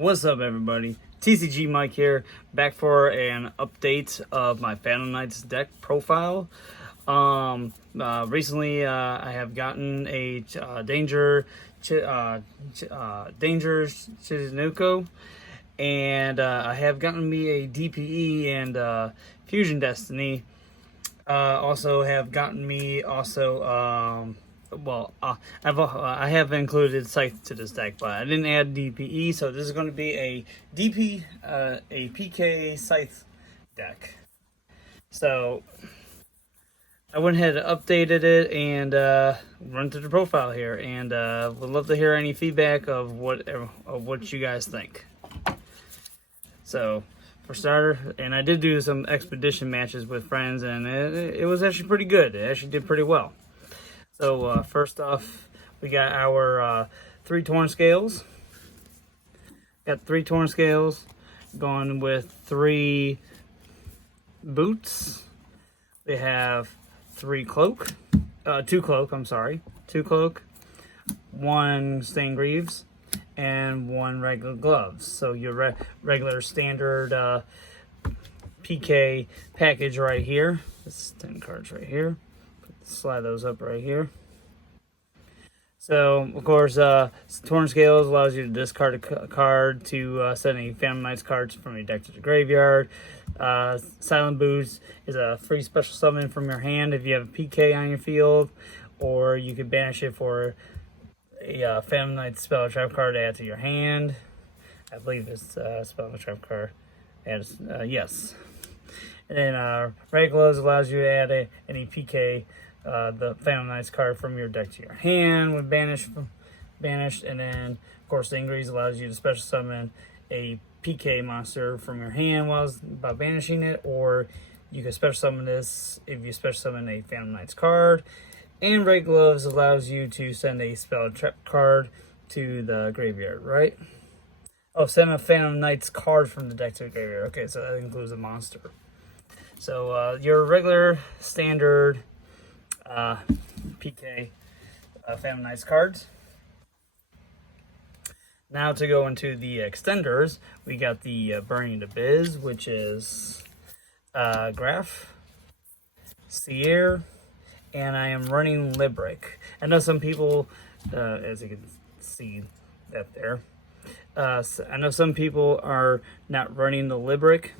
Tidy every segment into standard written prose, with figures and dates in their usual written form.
What's up, everybody? TCG Mike here, back for an update of my Phantom Knights deck profile. Recently, I have gotten a Danger Chizunuko, and I have gotten me a DPE and Fusion Destiny. Also have gotten me I have included Scythe to this deck, but I didn't add DPE, so this is going to be a PK Scythe deck. So I went ahead and updated it and run through the profile here, and would love to hear any feedback of what you guys think. So for starter, and I did do some expedition matches with friends, and it was actually pretty good. It actually did pretty well. So first off, we got our 3 Torn Scales. Got 3 Torn Scales, going with 3 Boots. We have 2 Cloak, 2 Cloak, 1 Stained Greaves, and 1 regular Gloves. So your regular standard PK package right here. This is 10 cards right here. Slide those up right here. So, of course, Torn Scales allows you to discard a card to send any Phantom Knights cards from your deck to the graveyard. Silent Boots is a free special summon from your hand if you have a PK on your field, or you can banish it for a Phantom Knights spell or trap card to add to your hand. I believe it's spell or trap card. Yes. And then Red Gloves allows you to add any PK, the Phantom Knights card from your deck to your hand when banished. And then, of course, Stained Greaves allows you to special summon a PK monster from your hand by banishing it, or you can special summon this if you special summon a Phantom Knights card. And Red Gloves allows you to send a spell or trap card to the graveyard, right? Oh, send a Phantom Knights card from the deck to the graveyard. Okay, so that includes a monster. So your regular standard PK Phantom Knights cards. Now to go into the extenders, we got the Burning Abyss, which is Graph, Seer, and I am running Libric. I know some people, as you can see that there, I know some people are not running the Libric.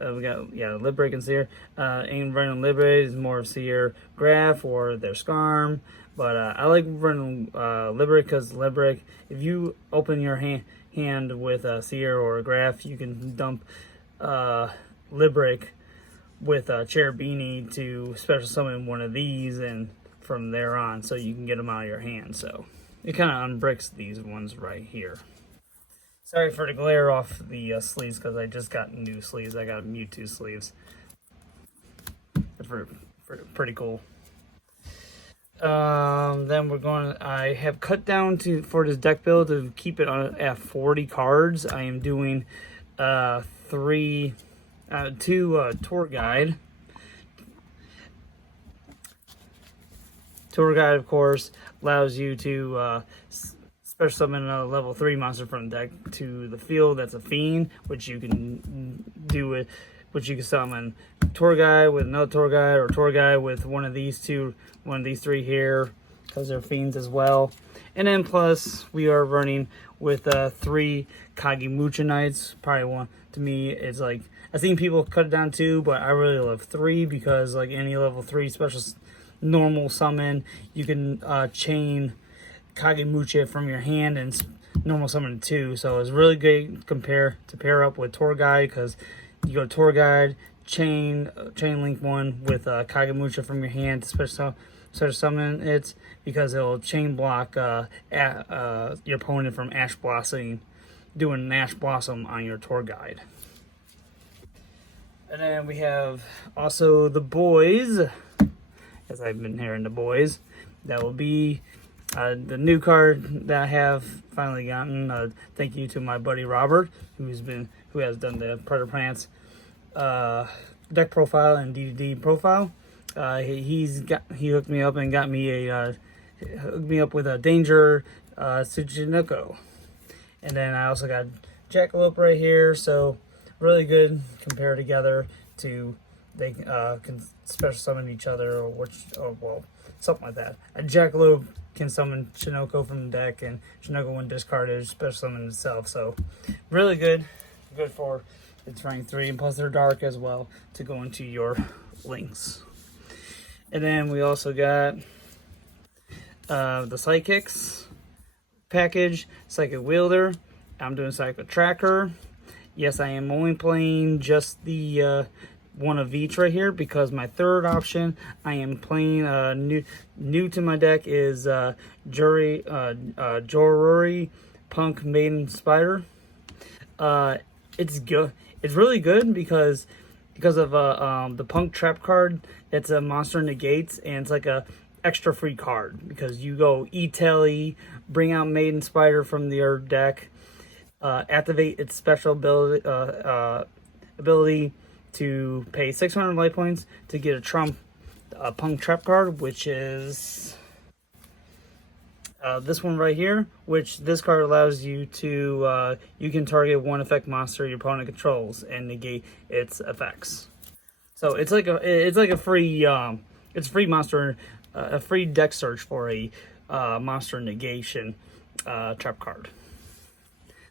We got, Libric and Seer. Ain't running Libric is more of Seer Graph or their Scarm. But I like running Libric because Libric, if you open your hand with a Seer or a Graph, you can dump Libric with Cherubini to special summon one of these, and from there on, so you can get them out of your hand. So it kind of unbricks these ones right here. Sorry for the glare off the sleeves, because I just got new sleeves. I got Mewtwo sleeves. They're pretty cool. Then I have cut down for this deck build to keep it at 40 cards. I am doing 2 Tour Guide. Tour Guide, of course, allows you to special summon a level 3 monster from the deck to the field. That's a Fiend, which you can do it, which you can summon Tour Guide with another Tour Guide, or Tour Guide with one of these 3 here, because they're Fiends as well. And then plus we are running with 3 Kagemusha Knights. Probably one, to me, it's like, I've seen people cut it down 2, but I really love 3, because like any level 3 special normal summon, you can chain Kagemusha from your hand and normal summon 2. So it's really great to pair up with Tour Guide, because you go Tour Guide, chain link 1 with Kagemusha from your hand to special summon it, because it'll chain block your opponent from Ash Blossoming, doing an Ash Blossom on your Tour Guide. And then we have also the boys, as I've been hearing the boys. That will be the new card that I have finally gotten. Thank you to my buddy Robert, who has done the Predator Plants deck profile and DDD profile. He hooked me up and got me with a Danger Chizunuko, And then I also got Jackalope right here, so really good compared together to they can special summon each other or well, something like that. A Jackalope can summon Shinoko from the deck, and Shinoko when discarded special summon itself. So really good for its rank 3, and plus they're dark as well to go into your links. And then we also got the Psychics package, Psychic Wielder. I'm doing Psychic Tracker. Yes, I am only playing just the one of each right here because my third option I am playing new to my deck is Joruri Punk Maiden Spider. It's good. It's really good because of the Punk Trap card. It's a monster negates, and it's like a extra free card because you go E-Telly, bring out Maiden Spider from your deck, activate its special ability to pay 600 life points to get a Punk Trap card, which is this one right here, which this card allows you to you can target one effect monster your opponent controls and negate its effects. So it's like a free free monster, a free deck search for a monster negation trap card.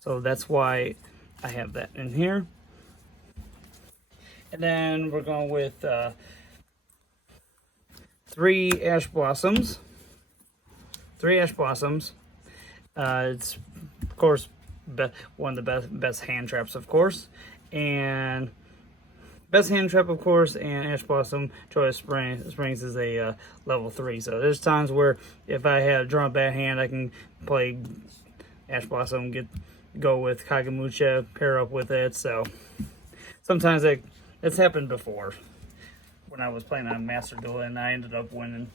So that's why I have that in here. And then we're going with 3 Ash Blossoms. 3 Ash Blossoms. It's of course one of the best hand traps, of course, and best hand trap, of course. And Ash Blossom Joy of Springs is a level 3. So there's times where if I have drawn a bad hand, I can play Ash Blossom, go with Kagemucha, pair up with it. So sometimes it's happened before when I was playing on Master Duel and I ended up winning.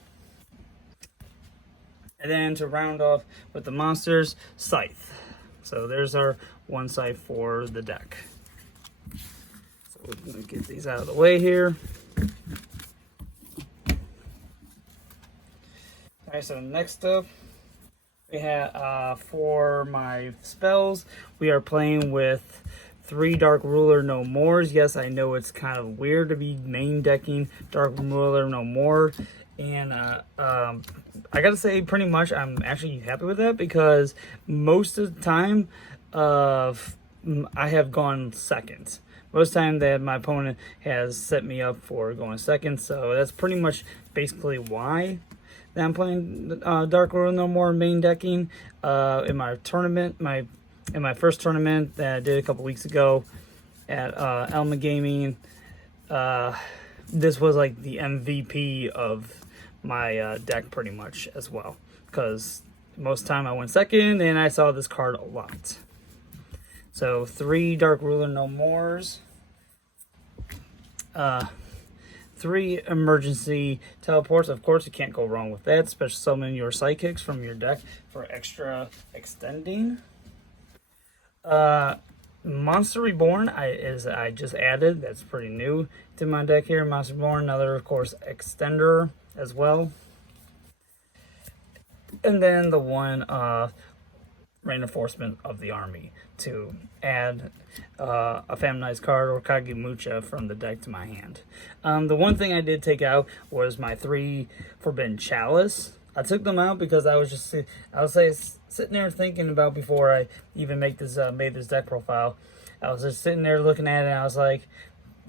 And then to round off with the monsters, Scythe. So there's our one Scythe for the deck. So we're going to get these out of the way here. Alright, so next up, we have for my spells, we are playing with 3 Dark Ruler No Mores. Yes, I know it's kind of weird to be main decking Dark Ruler No More. And I gotta say, pretty much I'm actually happy with that because most of the time I have gone second. Most of the time that my opponent has set me up for going second. So that's pretty much basically why that I'm playing Dark Ruler No More main decking. In my tournament, in my first tournament that I did a couple weeks ago at Elma Gaming, this was like the MVP of my deck pretty much as well, because most of the time I went second and I saw this card a lot. So 3 Dark Ruler No Mores, 3 emergency teleports. Of course, you can't go wrong with that. Special summon your Psychics from your deck for extra extending. Monster Reborn I just added. That's pretty new to my deck here. Monster Reborn, another of course extender as well. And then the one reinforcement of the army to add a Feminized card or Kagemucha from the deck to my hand. The one thing I did take out was my 3 Forbidden Chalice. I took them out because I was sitting there thinking about before I even made this deck profile. I was just sitting there looking at it, and I was like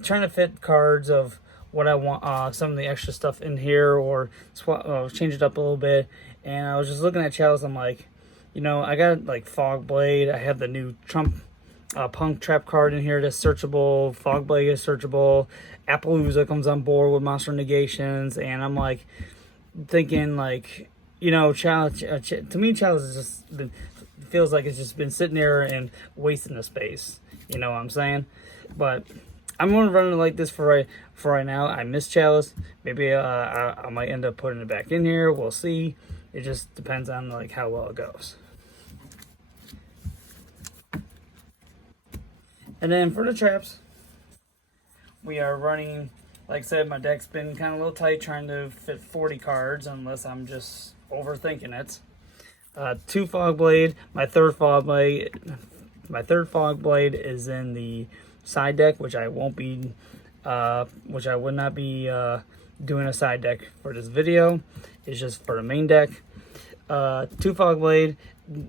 trying to fit cards of what I want, some of the extra stuff in here, or change it up a little bit. And I was just looking at Chalice. I'm like, you know, I got like Fog Blade. I have the new Punk Trap card in here that's searchable. Fog Blade is searchable. Appaloosa comes on board with monster negations, and I'm like thinking, like, you know, Chalice to me, Chalice has just been, feels like it's just been sitting there and wasting the space. You know what I'm saying? But I'm going to run it like this for right now. I miss Chalice. Maybe I might end up putting it back in here. We'll see. It just depends on like how well it goes. And then for the traps, we are running, like I said, my deck's been kind of a little tight trying to fit 40 cards, unless I'm just overthinking it. 2 fog blade. My third fog blade is in the side deck, which I won't be, which I would not be doing a side deck for this video. It's just for the main deck. 2 fog blade.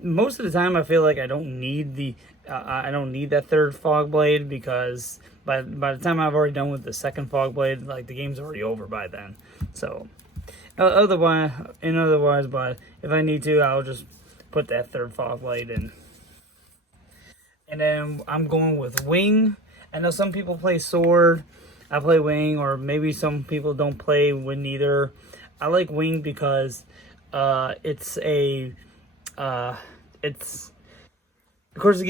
Most of the time, I feel like I don't need that third fog blade, because by the time I've already done with the second fog blade, like, the game's already over by then. So otherwise, but if I need to, I'll just put that third fog blade in. And then I'm going with wing. I know some people play sword. I play wing, or maybe some people don't play with neither. I like wing because it's of course, it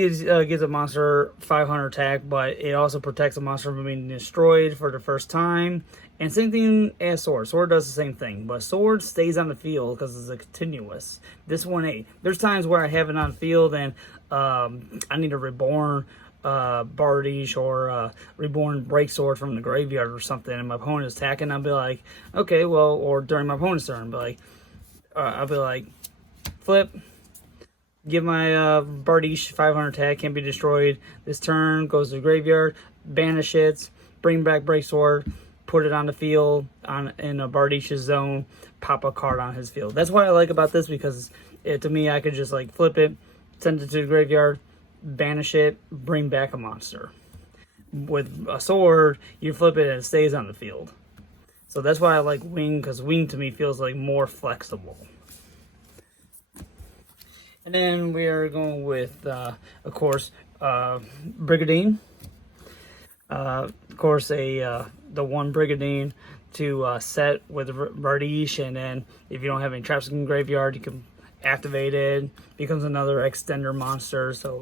gives a monster 500 attack, but it also protects a monster from being destroyed for the first time. And same thing as sword. Sword does the same thing, but sword stays on the field because it's a continuous. This one ain't. There's times where I have it on the field and I need a reborn Bardiche or reborn breaksword from the graveyard or something, and my opponent is attacking. I'll be like, okay, well, or during my opponent's turn, I'll be like, flip. Give my Bardiche 500 attack, can't be destroyed. This turn goes to the graveyard, banish it, bring back Breaksword, put it on the field in a Bardiche's zone, pop a card on his field. That's what I like about this, because to me, I could just like flip it, send it to the graveyard, banish it, bring back a monster. With a sword, you flip it and it stays on the field. So that's why I like wing, because wing to me feels like more flexible. And then we are going with, of course, Brigadine. Of course, the one Brigadine to set with Bardiche, and then if you don't have any traps in the graveyard, you can activate it. Becomes another extender monster, so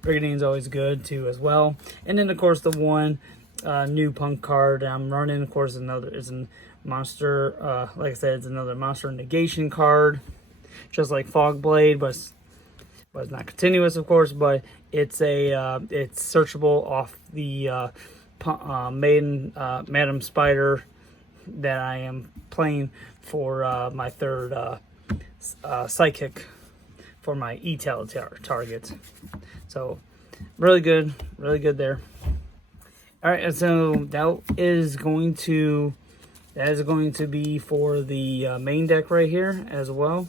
Brigadine's always good too as well. And then of course the one new punk card I'm running, of course, is a monster. Like I said, it's another monster negation card. Just like Fog Blade, but it's not continuous, of course. But it's it's searchable off the Madam Spider that I am playing for my third psychic for my E-Tail target. So really good there. All right, and so that is going to be for the main deck right here as well.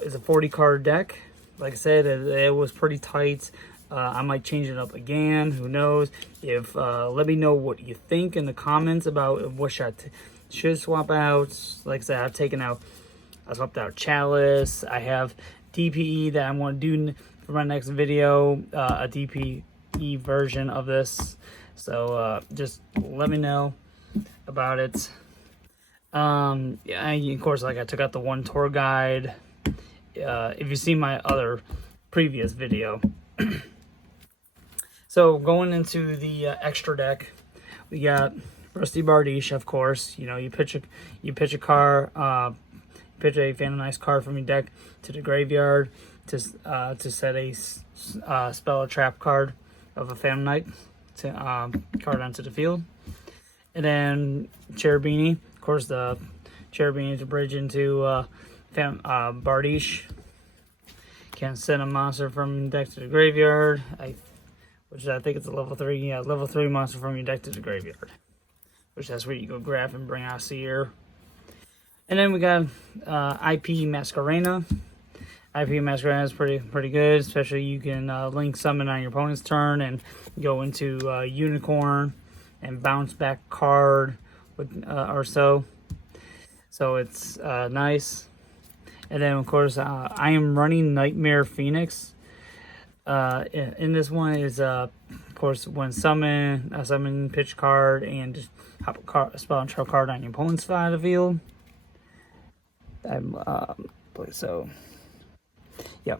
It's a 40 card deck. Like I said, it was pretty tight. I might change it up again. Who knows? If let me know what you think in the comments about what should swap out. Like I said, I swapped out Chalice. I have DPE that I'm going to do for my next video, a DPE version of this. So just let me know about it. Yeah, of course, like I took out the one tour guide. If you see my other previous video. So going into the extra deck, we got Rusty Bardiche, of course. You know, you pitch a card, pitch a Phantom Nice card from your deck to the graveyard to set a spell or trap card of a Phantom Knight to card onto the field. And then Cherubini, of course, the Cherubini to bridge into Bardiche. Can send a monster from your deck to the graveyard. Which I think it's a level 3. Yeah, level 3 monster from your deck to the graveyard. Which that's where you go grab and bring out Seer. And then we got IP Masquerena. IP Masquerena is pretty good, especially you can link summon on your opponent's turn and go into Unicorn and bounce back card with or so. So it's nice. And then of course I am running Nightmare Phoenix. In this one is of course when summon pitch card and just hop a spell and trap card on your opponent's side of the field. So yeah.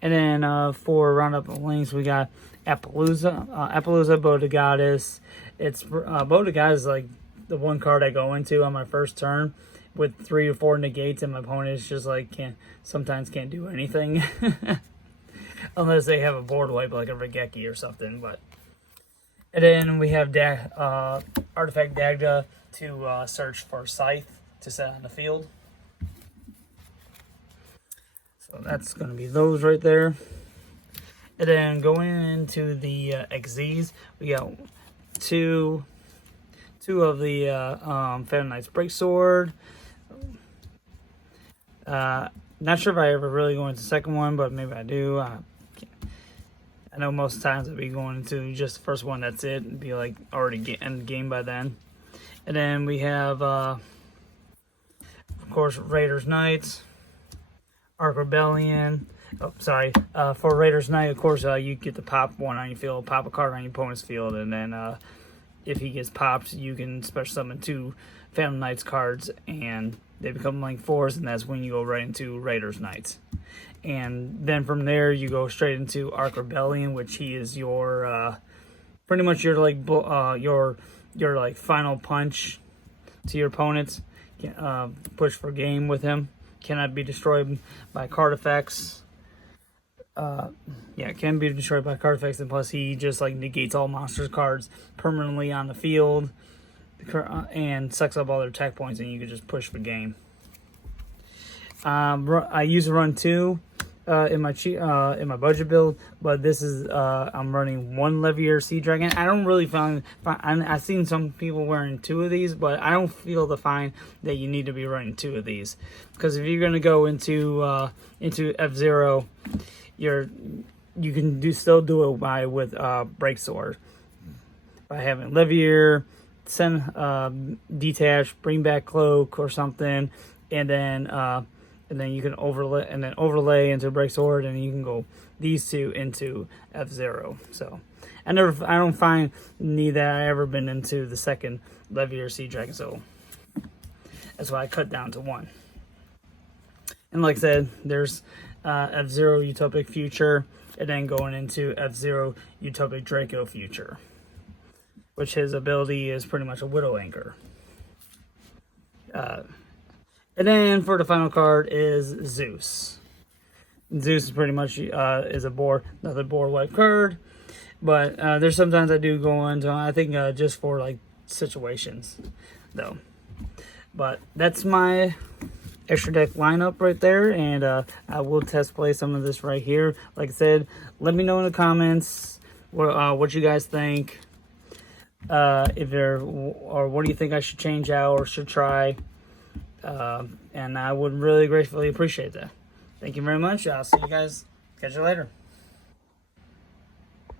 And then for roundup of links, we got Appaloosa, Bow to Goddess. It's Bow to Goddess is like the one card I go into on my first turn with 3 or 4 negates, and my opponent is just like sometimes can't do anything unless they have a board wipe like a Regeki or something. But and then we have Artifact Dagda to search for Scythe to set on the field. So that's going to be those right there. And then going into the XZs, we got two of the Phantom Knight's Breaksword. Not sure if I ever really go into the second one, but maybe I do. I know most times I'd be going into just the first one, that's it, and be like already end game by then. And then we have, of course, Raiders Knights, Ark Rebellion. Oh, sorry. For Raiders Knight, of course, you get to pop one on your field, pop a card on your opponent's field, and then if he gets popped, you can special summon 2 Phantom Knights cards, and they become like 4s, and that's when you go right into Raiders Knights. And then from there, you go straight into Ark Rebellion, which he is your pretty much your like your like final punch to your opponents. Push for game with him. Cannot be destroyed by card effects. Yeah, can be destroyed by card effects, and plus he just like negates all monsters cards permanently on the field, and sucks up all their attack points, and you can just push for game. I use a run 2 in my budget build, but this is I'm running 1 Levier Sea Dragon. I don't really find I've seen some people wearing 2 of these, but I don't feel the find that you need to be running 2 of these, because if you're gonna go into F-Zero, you can still do it with Breaksword by having Levier, send detach, bring back cloak or something, and then you can overlay into Breaksword, and you can go these 2 into F-Zero. So I don't find need that I ever been into the second Levier Sea Dragon, so that's why I cut down to 1. And like I said, there's F-Zero Utopic Future, and then going into F-Zero Utopic Draco Future, which his ability is pretty much a Widow Anchor. And then for the final card is Zeus. Zeus is pretty much is another board wipe card, but there's sometimes I do go into, I think just for like situations though. But that's my extra deck lineup right there, and I will test play some of this right here. Like I said, let me know in the comments what you guys think. Or what do you think I should change out or should try? And I would really gratefully appreciate that. Thank you very much. I'll see you guys. Catch you later.